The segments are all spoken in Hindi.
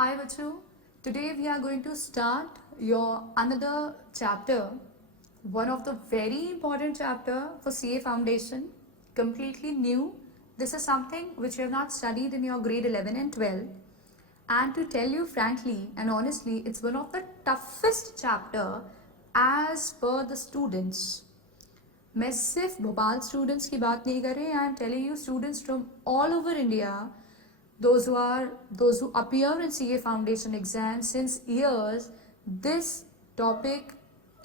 Hi Vachu. Today we are going to start your another chapter, one of the very important chapter for CA Foundation, completely new. This is something which you have not studied in your grade 11 and 12. And to tell you frankly and honestly, it's one of the toughest chapter as per the students. मैं सिर्फ भोपाल स्टूडेंट्स की बात नहीं कर रही, I am telling you students from all over India, those who appear in CA Foundation exams since years. This topic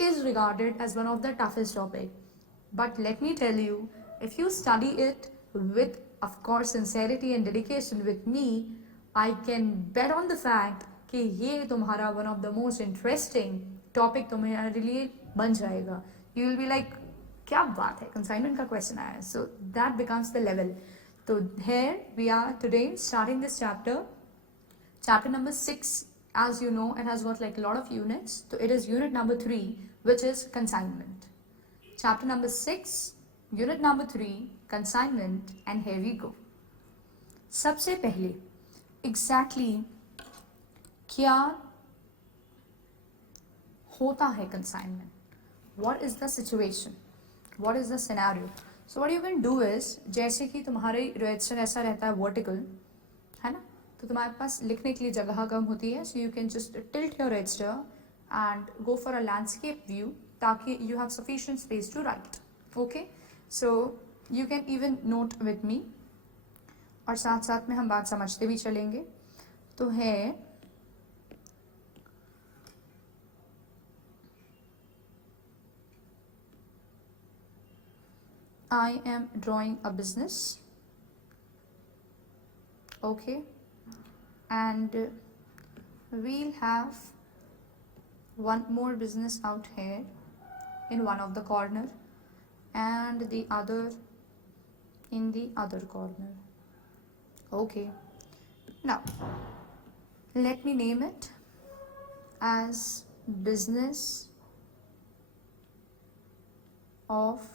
is regarded as one of the toughest topic. But let me tell you, if you study it with, of course, sincerity and dedication with me, I can bet on the fact कि ये तुम्हारा one of the most interesting topic तुम्हारे लिए बन जाएगा. You will be like, क्या बात है, consignment का question आया. So that becomes the level. So here we are today starting this chapter number 6. As you know, it has got like a lot of units. So it is unit number 3, which is consignment. Chapter number 6, unit number 3, consignment, and here we go. सबसे पहले exactly क्या होता है consignment? What is the situation? What is the scenario? So what you can do is, जैसे कि तुम्हारे रजिस्टर ऐसा रहता है वर्टिकल, है ना, तो तुम्हारे पास लिखने के लिए जगह कम होती है. So you can just tilt your register and go for a landscape view ताकि you have sufficient space to write. Okay, so you can even note with me और साथ साथ में हम बात समझते भी चलेंगे. तो है I am drawing a business, okay, and we'll have one more business out here in one of the corner and the other in the other corner. Okay, now let me name it as business of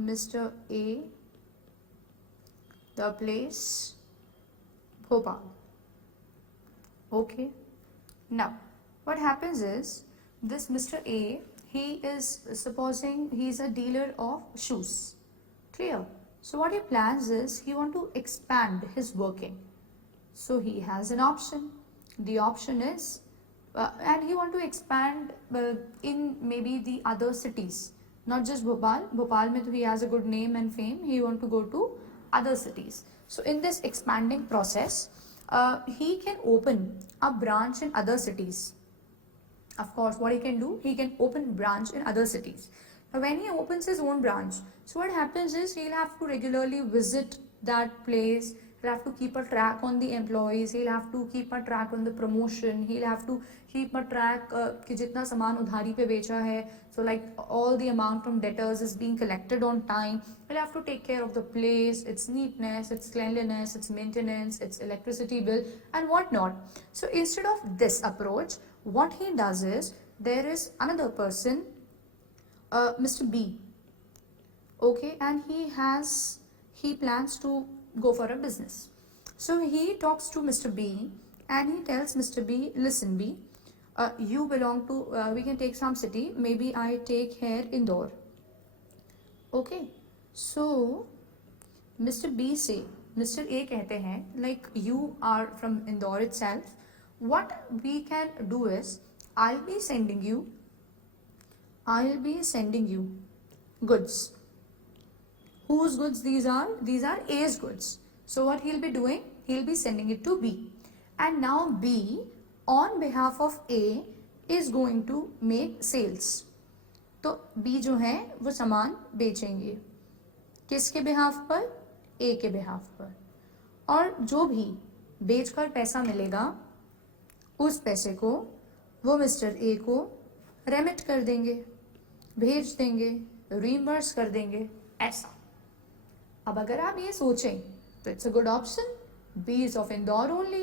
Mr. A, the place Bhopal. Okay, now what happens is this Mr. A, he is supposing he is a dealer of shoes. Clear? So what he plans is he want to expand his working. So he has an option. The option is and he want to expand in maybe the other cities. Not just Bhopal. Bhopal mein to he has a good name and fame. He want to go to other cities. So in this expanding process, he can open a branch in other cities. Of course, what he can do, he can open branch in other cities. Now when he opens his own branch, so what happens is he'll have to regularly visit that place. He'll have to keep a track on the employees. He'll have to keep a track on the promotion. He'll have to keep a track कि जितना सामान उधारी पे बेचा है. So like all the amount from debtors is being collected on time. He'll have to take care of the place, its neatness, its cleanliness, its maintenance, its electricity bill and whatnot. So instead of this approach, what he does is there is another person, Mr. B. Okay, and he plans to go for a business. So he talks to Mr. B and he tells Mr. B, listen B, you belong to, we can take some city, maybe I take here Indore. Okay, so Mr. B say, Mr. A कहते हैं, like you are from Indore itself, what we can do is, I'll be sending you goods. Whose goods these are? These are A's goods. So what he'll be doing? He'll be sending it to B. And now B, on behalf of A, is going to make sales. तो B जो है वो सामान बेचेंगे. किसके बिहाफ पर? A के बिहाफ पर. और जो भी बेचकर पैसा मिलेगा, उस पैसे को वो मिस्टर A को रेमिट कर देंगे, भेज देंगे, रीइंबर्स कर देंगे, ऐसा. अब अगर आप ये सोचें तो it's a good option. B is of Indore only,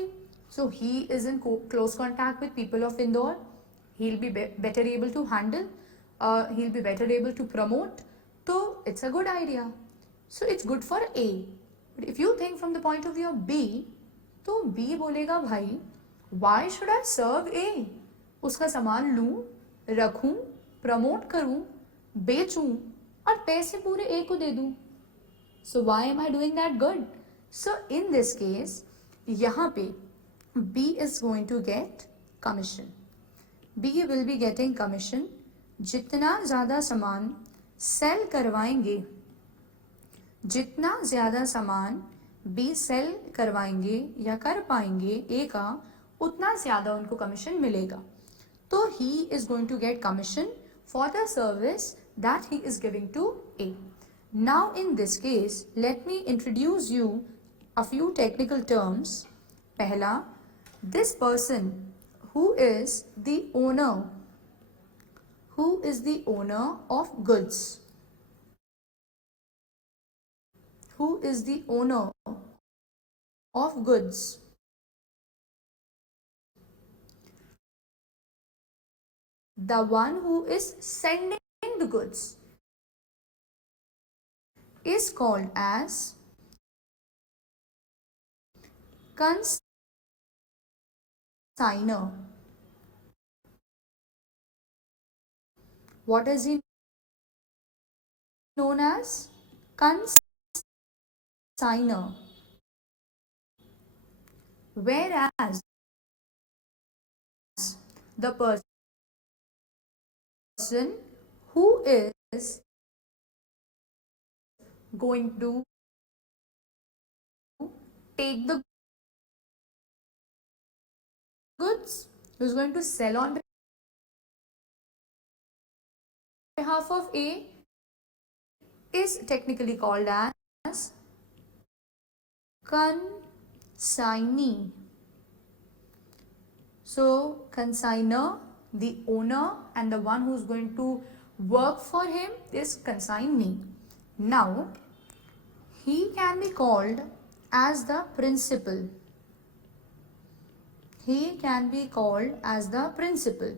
so he is in close contact with people of Indore. He'll be better able to handle, he'll be better able to promote. So it's a good idea. So it's good for A. But if you think from the point of view of B, तो बी बोलेगा भाई वाई शुड आई सर्व ए, उसका सामान लूं, रखूं, प्रमोट करूं, बेचूं और पैसे पूरे ए को दे दूं. So why am I doing that good? So in this case यहाँ पे B is going to get commission. B will be getting commission. जितना ज़्यादा सामान सेल करवाएंगे, जितना ज़्यादा सामान B सेल करवाएंगे या कर पाएंगे A का, उतना ज़्यादा उनको कमीशन मिलेगा. तो he is going to get commission for the service that he is giving to A. Now in this case, let me introduce you a few technical terms. पहला, this person who is the owner of goods, who is the owner of goods, the one who is sending the goods is called as consignor. What is he known as? Consignor. Whereas the person who is going to take the goods, who is going to sell on behalf of A, is technically called as consignee. So consignor, the owner, and the one who is going to work for him is consignee. Now he can be called as the principal. He can be called as the principal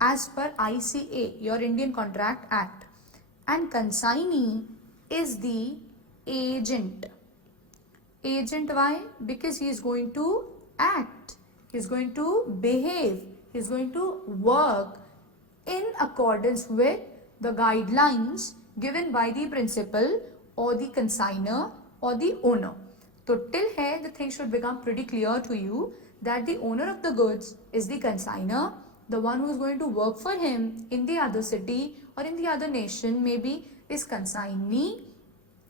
as per ICA, your Indian Contract Act, and consignee is the agent. Agent, why? Because he is going to act, he is going to behave, he is going to work in accordance with the guidelines given by the principal or the consignor or the owner. So till here the thing should become pretty clear to you that the owner of the goods is the consignor, the one who is going to work for him in the other city or in the other nation maybe is consignee,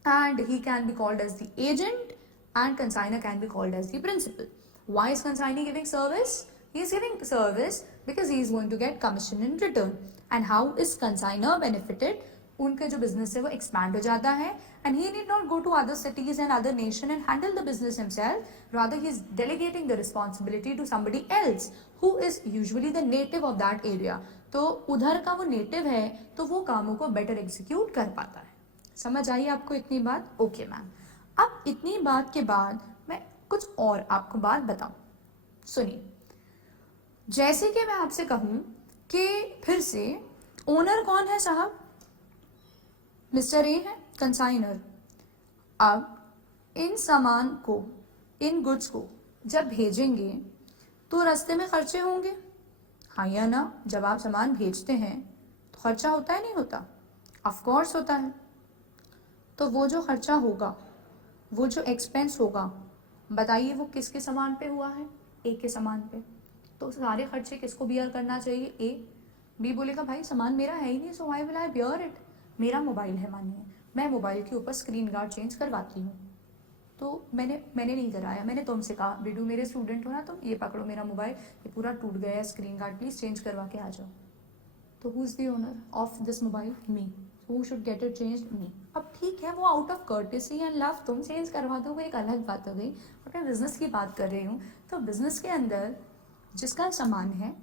and he can be called as the agent, and consignor can be called as the principal. Why is consignee giving service? He is giving service because he is going to get commission in return. And how is consignor benefited? उनका जो business है वो expand हो जाता है, and he need not go to other cities and other nation and handle the business himself. Rather, he is delegating the responsibility to somebody else who is usually the native of that area. तो उधर का वो native है तो वो कामों को better execute कर पाता है. समझ आई आपको इतनी बात? Okay ma'am. अब इतनी बात के बाद मैं कुछ और आपको बात बताऊं. सुनिए, जैसे कि मैं आपसे कहूं कि फिर से ओनर कौन है साहब? मिस्टर ए है, कंसाइनर. अब इन सामान को, इन गुड्स को जब भेजेंगे तो रास्ते में खर्चे होंगे, हाँ या ना? जब आप सामान भेजते हैं तो खर्चा होता है नहीं होता? ऑफ कोर्स होता है. तो वो जो खर्चा होगा, वो जो एक्सपेंस होगा, बताइए वो किसके सामान पे हुआ है? ए के सामान पे. तो सारे खर्चे किसको बियर करना चाहिए? ए. बी बोलेगा भाई सामान मेरा है ही नहीं, so why will I bear it? मेरा मोबाइल है, मानिए मैं मोबाइल के ऊपर स्क्रीन गार्ड चेंज करवाती हूँ, तो मैंने नहीं कराया, मैंने तुमसे कहा बिडू मेरे स्टूडेंट हो ना, तुम ये पकड़ो मेरा मोबाइल, ये पूरा टूट गया है स्क्रीन गार्ड, प्लीज़ चेंज करवा के आ जाओ. तो who is the owner of this mobile? Me. Who should get it change? Me. अब ठीक है, वो out of courtesy and love तुम चेंज करवा दो, वो एक अलग बात हो गई. और मैं बिज़नेस की बात कर रही हूँ, तो बिज़नेस के अंदर जिसका सामान है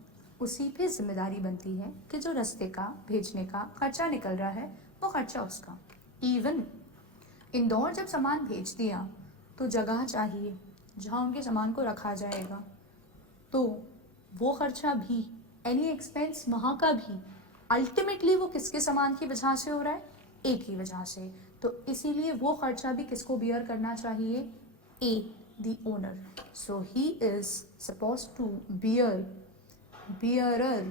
उसी पे जिम्मेदारी बनती है कि जो रास्ते का भेजने का खर्चा निकल रहा है वो खर्चा उसका. इवन इंदौर जब सामान भेज दिया तो जगह चाहिए जहाँ उनके सामान को रखा जाएगा, तो वो खर्चा भी, एनी एक्सपेंस वहाँ का भी अल्टीमेटली वो किसके सामान की वजह से हो रहा है? ए की वजह से. तो इसीलिए वो खर्चा भी किसको बियर करना चाहिए? ए. the owner. So he is supposed to bearer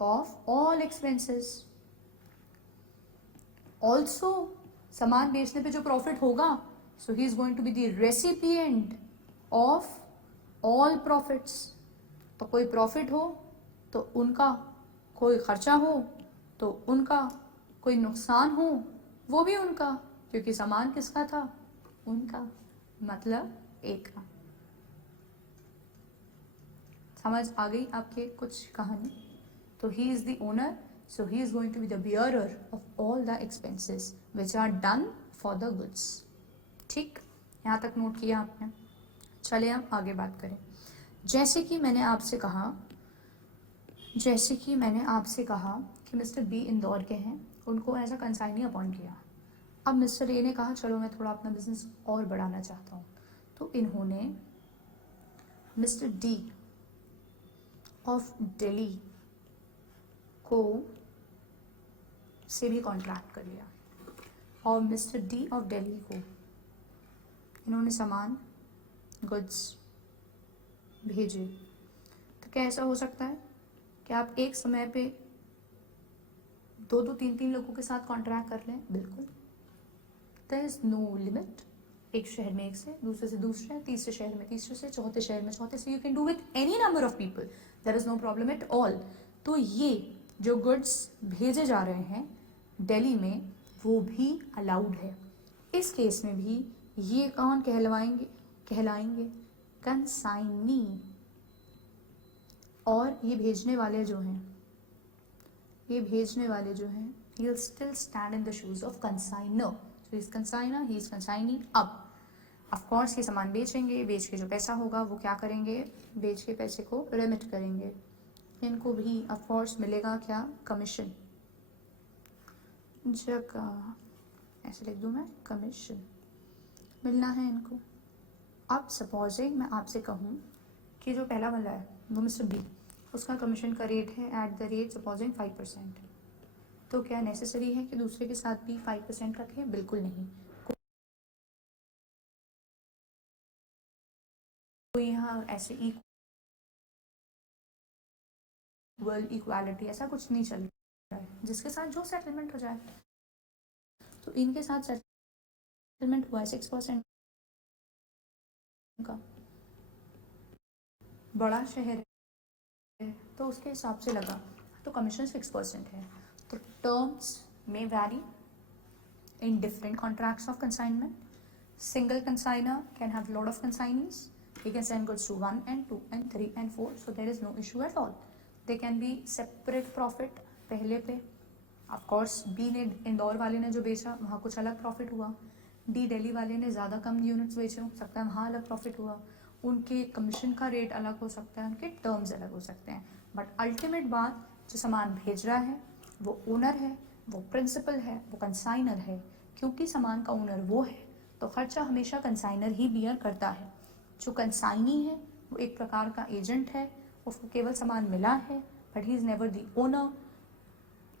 of all expenses. Also, सामान बेचने पे जो प्रॉफिट होगा, so he is going to be the recipient of all profits. तो कोई प्रॉफिट हो तो उनका, कोई खर्चा हो तो उनका, कोई नुकसान हो वो भी उनका, क्योंकि सामान किसका था? उनका, मतलब एक का। समझ आ गई आपके कुछ कहानी? तो he is the owner, so he is going to be the bearer of all the expenses which are done for the goods. ठीक, यहाँ तक नोट किया आपने? चलिए हम आगे बात करें। जैसे कि मैंने आपसे कहा कि मिस्टर बी इंदौर के हैं, उनको एज अ कंसाइनी अपॉइंट किया। अब मिस्टर ए ने कहा चलो मैं थोड़ा अपना बिजनेस और बढ़ाना चाहता हूँ, तो इन्होंने मिस्टर डी ऑफ दिल्ली को से भी कॉन्ट्रैक्ट कर लिया, और मिस्टर डी ऑफ दिल्ली को इन्होंने सामान, गुड्स भेजे। तो क्या ऐसा हो सकता है कि आप एक समय पे 2-2, 3-3 लोगों के साथ कॉन्ट्रैक्ट कर लें? बिल्कुल, देयर इज नो लिमिट। एक शहर में एक से, दूसरे से दूसरे, तीसरे शहर में तीसरे से, चौथे शहर में चौथे से, you can do with any number of people, there is no problem at all. तो ये जो गुड्स भेजे जा रहे हैं दिल्ली में, वो भी अलाउड है। इस केस में भी ये कौन कहलाएंगे? कंसाइनी। और ये भेजने वाले जो हैं, he will still stand in the shoes of consignor. So he is consignor, he is consignee. अब ऑफ कोर्स ये सामान बेचेंगे, बेच के जो पैसा होगा वो क्या करेंगे? बेच के पैसे को रेमिट करेंगे। इनको भी ऑफ कोर्स मिलेगा क्या? कमीशन। जगह ऐसे लिख दूँ मैं, कमीशन मिलना है इनको। अब सपोजिंग मैं आपसे कहूँ कि जो पहला वाला है वो मिस्टर बी, उसका कमीशन का रेट है एट द रेट सपोजिंग 5%, तो क्या नेसेसरी है कि दूसरे के साथ भी 5% रखें? बिल्कुल नहीं। कोई यहाँ ऐसे इक्वालिटी ऐसा कुछ नहीं चल रहा है, जिसके साथ जो सेटलमेंट हो जाए। तो इनके साथ सेटलमेंट हुआ है 6% का, बड़ा शहर है तो उसके हिसाब से लगा, तो कमीशन 6% है। तो टर्म्स में vary in different contracts of consignment. Single consigner can have a lot of consignees. He can send goods to 1 and 2 and 3 and 4, so there is no issue at all. They can be separate profit पहले पे। Of course B ने इंदौर वाले ने जो बेचा वहाँ कुछ अलग प्रॉफिट हुआ, डी दिल्ली वाले ने ज़्यादा कम यूनिट्स बेचे, हो सकता है वहाँ अलग प्रॉफिट हुआ, उनके कमीशन का रेट अलग हो सकता है, उनके टर्म्स अलग हो सकते हैं। बट अल्टीमेट बात, जो सामान भेज रहा है वो ओनर है, वो प्रिंसिपल है, वो कंसाइनर है। क्योंकि सामान का ओनर वो है तो खर्चा हमेशा कंसाइनर ही बियर करता है। जो कंसाइनी है वो एक प्रकार का एजेंट है, उसको केवल सामान मिला है, but he is never the owner.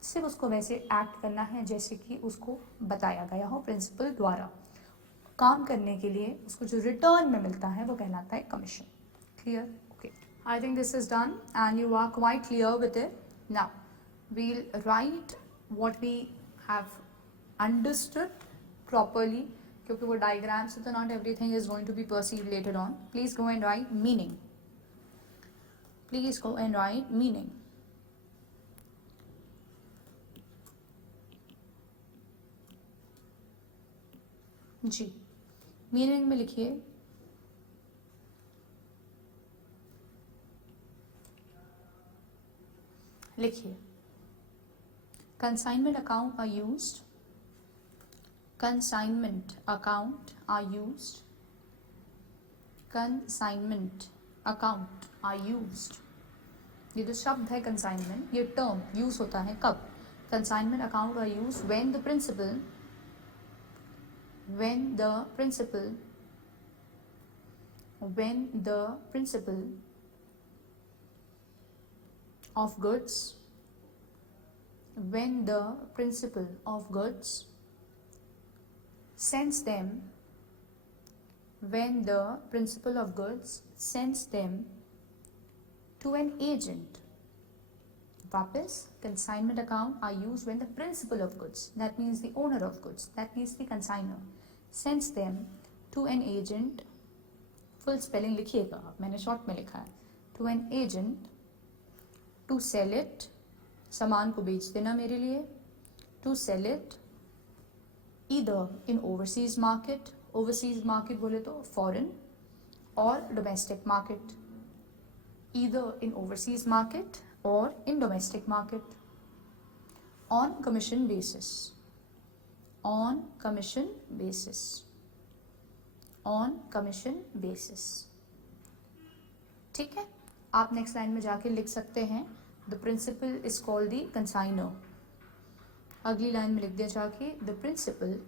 सिर्फ उसको वैसे एक्ट करना है जैसे कि उसको बताया गया हो प्रिंसिपल द्वारा। काम करने के लिए उसको जो रिटर्न में मिलता है वो कहलाता है commission. Clear? Okay, I think this is done and you are quite clear with it. Now we'll write what we have understood properly, क्योंकि वो डायग्राम से तो not everything is going to be perceived later on. Please go and write meaning. Please go and write meaning. जी, मीनिंग में लिखिए consignment account are used. Consignment account are used. Consignment account are used. ये जो शब्द है consignment, ये टर्म यूज होता है कब? Consignment account are used when the principal of goods sends them when the principal of goods sends them to an agent. वापस consignment account are used when the principal of goods, that means the owner of goods, that means the consigner, sends them to an agent. Full spelling लिखिएगा, मैंने शॉर्ट में लिखा है. To an agent to sell it, सामान को बेच देना मेरे लिए. To sell it either in overseas market, overseas market बोले तो फॉरेन, और domestic market. Either in overseas market और in domestic market. On commission basis, on commission basis, on commission basis. ठीक है, आप नेक्स्ट लाइन में जाके लिख सकते हैं the principal is called the consignor. अगली लाइन में लिख दिया जाके the principal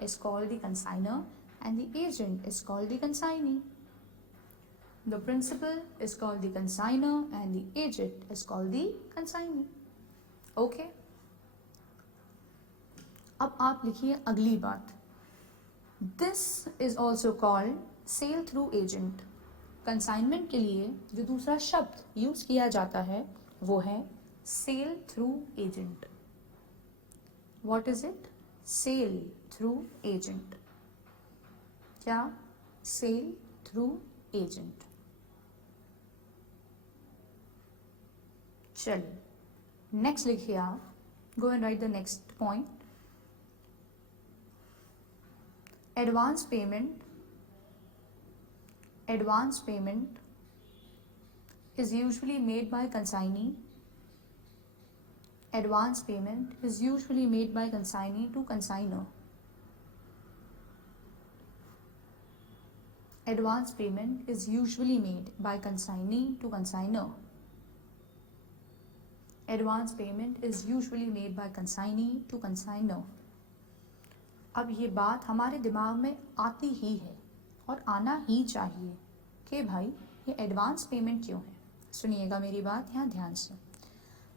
is called the consignor and the agent is called the consignee. The principal is called the consignor and the agent is called the consignee. Okay, अब आप लिखिए अगली बात. This is also called sale through agent. Consignment के लिए जो दूसरा शब्द यूज किया जाता है वो है sale through agent. What is it? Sale through agent. क्या? Sale through agent. चलिए नेक्स्ट लिखिए आप. Go and write the next point. Advance payment is usually made by consignee. Advance payment is usually made by consignee to consignor. Advance payment is usually made by consignee to consignor. Advance payment is usually made by consignee to consignor. अब ये बात हमारे दिमाग में आती ही है और आना ही चाहिए कि भाई ये एडवांस पेमेंट क्यों है. सुनिएगा मेरी बात यहाँ ध्यान से.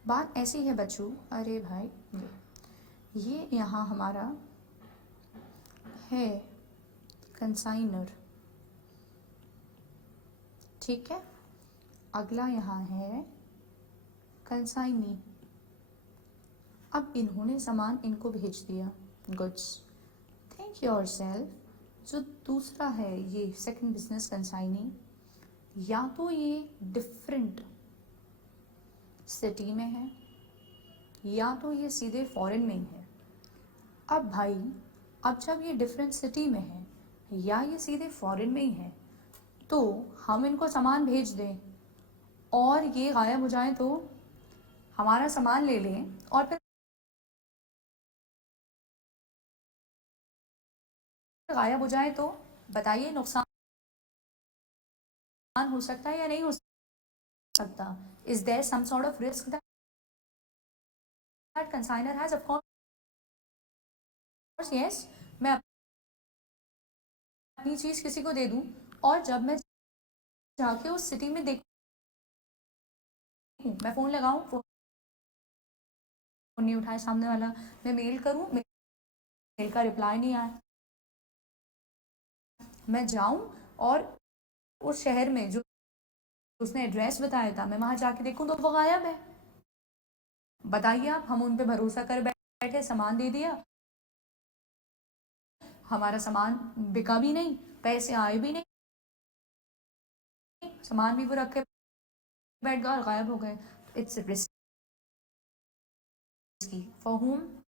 बात ऐसी है बच्चों, अरे भाई ये यहाँ हमारा है कंसाइनर, ठीक है. अगला यहाँ है कंसाइनी. अब इन्होंने सामान इनको भेज दिया, गुड्स. थिंक योरसेल्फ, जो दूसरा है ये सेकंड बिजनेस कंसाइनी, या तो ये डिफरेंट सिटी में है या तो ये सीधे फॉरेन में ही है. अब भाई अब जब ये डिफरेंट सिटी में है या ये सीधे फॉरेन में ही है तो हम इनको सामान भेज दें और ये गायब हो जाए तो हमारा सामान ले लें और फिर गायब हो जाए तो बताइए नुकसान हो सकता है या नहीं हो सकता. Is there some sort of risk that consignor has? Of course yes. मैं अपनी चीज किसी को दे दूं और जब मैं जाके उस सिटी में देखूं, मैं फोन लगाऊं, फोन नहीं उठाए सामने वाला, मैं मेल करूं, मेल का रिप्लाई नहीं आया, मैं जाऊं और उस शहर में जो उसने एड्रेस बताया था मैं वहां जाके देखूं तो वो गायब है. बताइए आप, हम उन पे भरोसा कर बैठे, सामान दे दिया, हमारा सामान बिका भी नहीं, पैसे आए भी नहीं, सामान भी वो रख के बैठ गए और गायब हो गए. It's risky. For whom?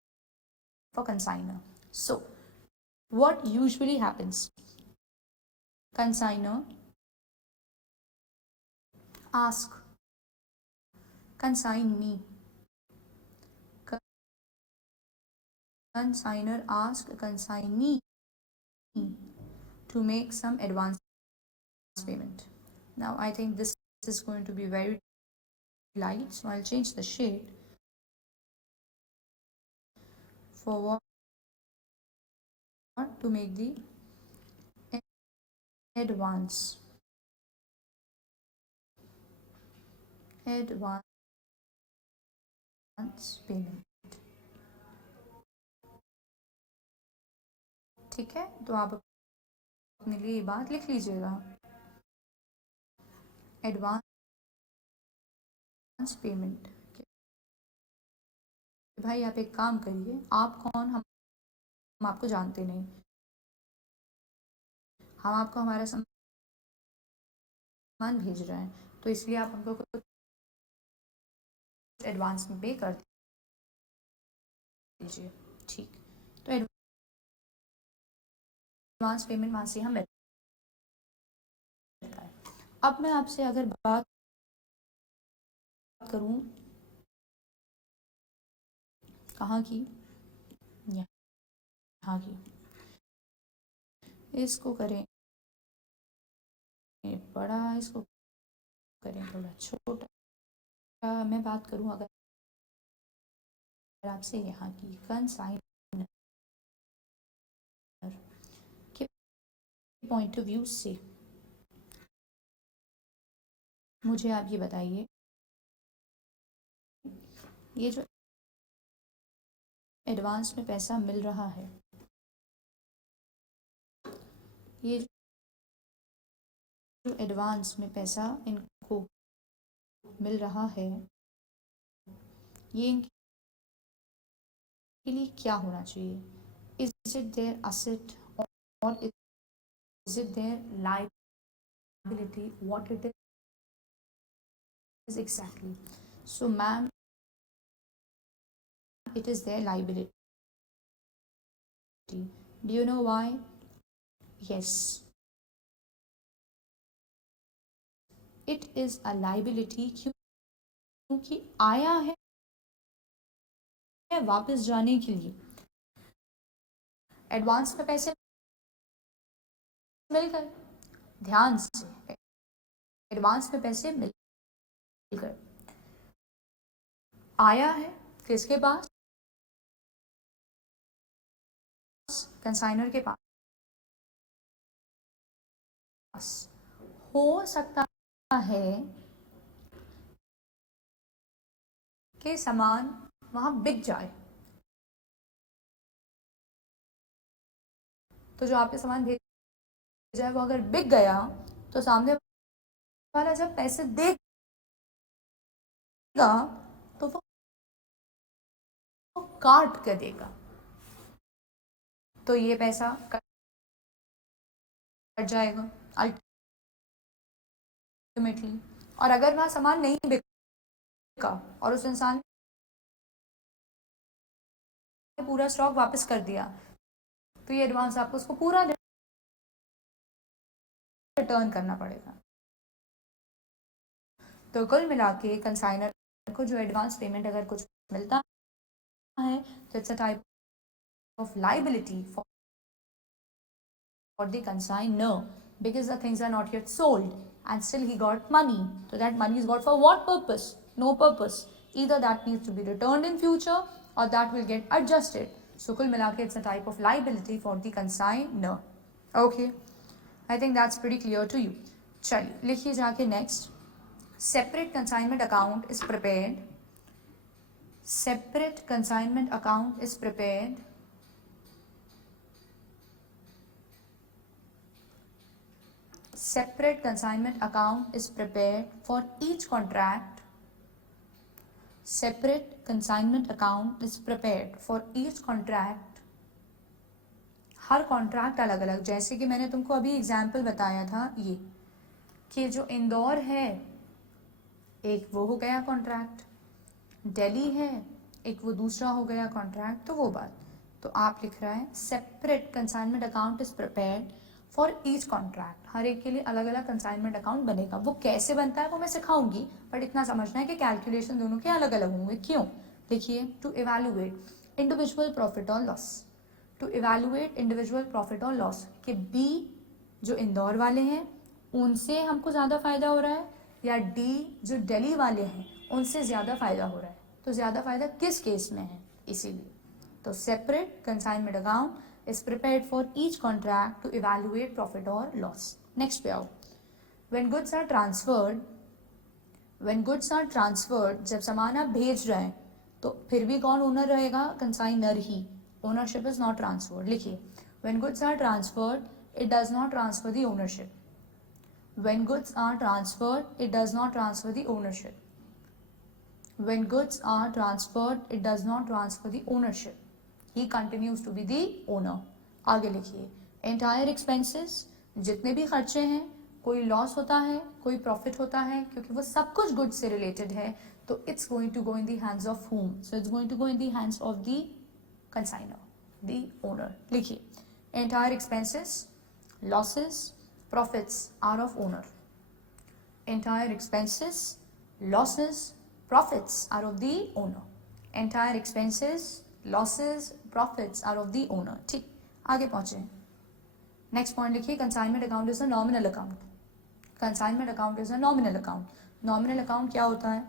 For consigner. So what usually happens? Consigner ask consignee. Consigner ask consignee to make some advance payment. Now I think this is going to be very light, so I'll change the shade for what to make the advance payment. ठीक है, तो आप अपने लिए ये बात लिख लीजिएगा। Advance payment. भाई आप एक काम करिए, आप कौन, हम आपको जानते नहीं, हम आपको हमारा सामान भेज रहे हैं, तो इसलिए आप हमको कुछ एडवांस में पे कर दीजिए। ठीक, तो एडवांस पेमेंट वहाँ से हम मिलता है। अब मैं आपसे अगर बात करूँ कहाँ की, यहाँ की, इसको करें बड़ा, इसको करें थोड़ा छोटा। मैं बात करूँ अगर आपसे यहाँ की कंसाइनर के पॉइंट ऑफ व्यू से, मुझे आप ये बताइए, ये जो एडवांस में पैसा मिल रहा है, ये जो एडवांस में पैसा इनको मिल रहा है, ये इनके लिए क्या होना चाहिए? इज इट देयर असेट और is it their liability? What it is exactly? So ma'am, it is their liability. Do you know why? Yes, it is a liability क्योंकि आया है वापस जाने के लिए। एडवांस में पैसे मिल गए, ध्यान से, एडवांस में पैसे मिल गए, आया है किसके पास? कंसाइनर के पास। हो सकता है कि सामान वहां बिक जाए, तो जो आपके सामान भेजा है वो अगर बिक गया, तो सामने वाला जब पैसे देगा तो वो काट कर देगा, तो ये पैसा कट जाएगा अल्टीमेटली। और अगर वहां सामान नहीं बिका और उस इंसान ने पूरा स्टॉक वापस कर दिया, तो ये एडवांस आपको उसको पूरा रिटर्न करना पड़ेगा। तो कुल मिला के कंसाइनर को जो एडवांस पेमेंट अगर कुछ मिलता है, तो it's a type of liability for the consignor, because the things are not yet sold and still he got money. So that money is got for what purpose? No purpose. Either that needs to be returned in future or that will get adjusted. So kul milake it's a type of liability for the consignor. Okay, I think that's pretty clear to you. चलिए लिखिए जाके next. Separate consignment account is prepared. Separate consignment account is prepared separate consignment account is prepared for each contract. Separate consignment account is prepared for each contract. Her contract अलग अलग, जैसे कि मैंने तुमको अभी एग्जाम्पल बताया था ये, कि जो इंदौर है एक वो हो गया कॉन्ट्रैक्ट, दिल्ली है एक वो दूसरा हो गया कॉन्ट्रैक्ट, तो वो बात। तो आप लिख रहा है separate consignment account is prepared for each contract, हर एक के लिए अलग अलग कंसाइनमेंट अकाउंट बनेगा। वो कैसे बनता है वो मैं सिखाऊंगी, बट इतना समझना है कि कैलकुलेशन दोनों के अलग अलग होंगे। क्यों? देखिए, टू इवेलुएट इंडिविजुअल प्रॉफिट और loss, to evaluate individual profit और लॉस कि बी जो इंदौर वाले हैं उनसे हमको ज़्यादा फायदा हो रहा है, या डी जो दिल्ली वाले हैं उनसे ज़्यादा फायदा हो रहा है, तो ज़्यादा फायदा किस केस में है, इसीलिए। तो separate consignment account is prepared for each contract to evaluate profit or loss. Next पे आओ। When goods are transferred, जब सामान आप भेज रहे हैं तो फिर भी कौन ओनर रहेगा? कंसाइनर ही। Ownership is not transferred. लिखिए, when goods are transferred it does not transfer the ownership. When goods are transferred, it does not transfer the ownership. When goods are transferred, it does not transfer the ownership. He continues to be the owner. आगे लिखिए, entire expenses, जितने भी खर्चे हैं, कोई लॉस होता है, कोई प्रॉफिट होता है, क्योंकि वो सब कुछ गुड्स से रिलेटेड है, तो it's going to go in the hands of whom? So it's going to go in the hands of the consignor, the owner. लिखिए, entire expenses, losses, profits are of owner. Entire expenses, losses, profits are of the owner. Entire expenses, losses, profits are of the owner. ठीक, आगे पहुंचे. नेक्स्ट पॉइंट लिखिए, consignment account is a nominal account. Consignment account is a nominal account. Nominal account क्या होता है?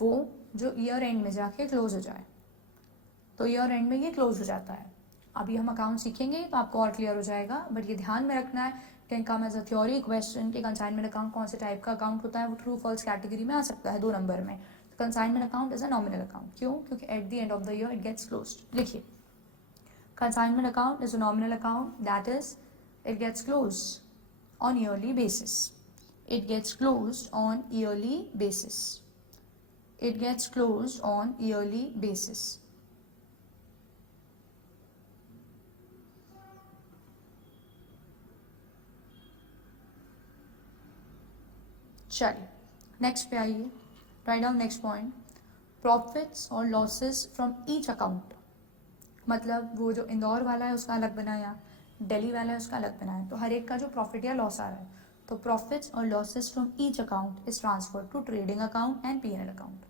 वो जो ईयर एंड में जाके क्लोज हो जाए. तो ईयर एंड में ये क्लोज हो जाता है. अभी हम अकाउंट सीखेंगे तो आपको और क्लियर हो जाएगा, बट ये ध्यान में रखना है, can come as a theory question कि कंसाइनमेंट अकाउंट कौन से टाइप का अकाउंट होता है. वो ट्रू फॉल्स कैटेगरी में आ सकता है 2 नंबर में. Consignment account is a nominal account. क्यों? क्योंकि at the end of the year it gets closed. लिखिए, consignment account is a nominal account, that is it gets closed on yearly basis. It gets closed on yearly basis. It gets closed on yearly basis. चलिए नेक्स्ट पे आइए. Write down next point, profits और लॉसेस फ्रॉम ईच अकाउंट. मतलब वो जो इंदौर वाला है उसका अलग बनाया, दिल्ली वाला है उसका अलग बनाया, तो हर एक का जो प्रॉफिट या लॉस आ रहा है, तो प्रॉफिट्स और losses from each account is transfer to trading account and PNL account.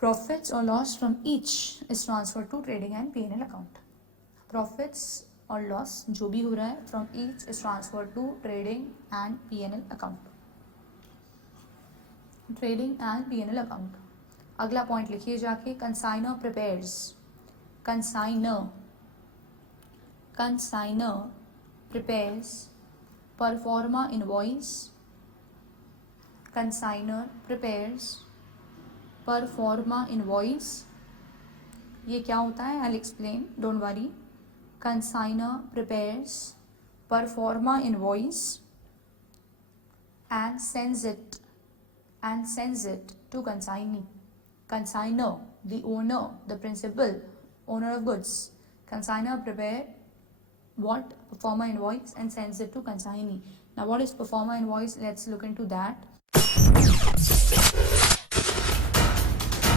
Profits और loss from each is transfer to trading and PNL account. Profits और लॉस जो भी हो रहा है from each is transfer to trading and PNL account. Trading and PNL account. अगला पॉइंट लिखिए जाके, consignor prepares. Consignor prepares performa invoice. Consignor prepares performa invoice. ये क्या होता है? I'll explain, don't worry. Consignor prepares performa invoice and sends it to consignee. Consignor, the owner, the principal owner of goods. Consignor prepare what? Performa invoice and sends it to consignee. Now what is performa invoice? Let's look into that.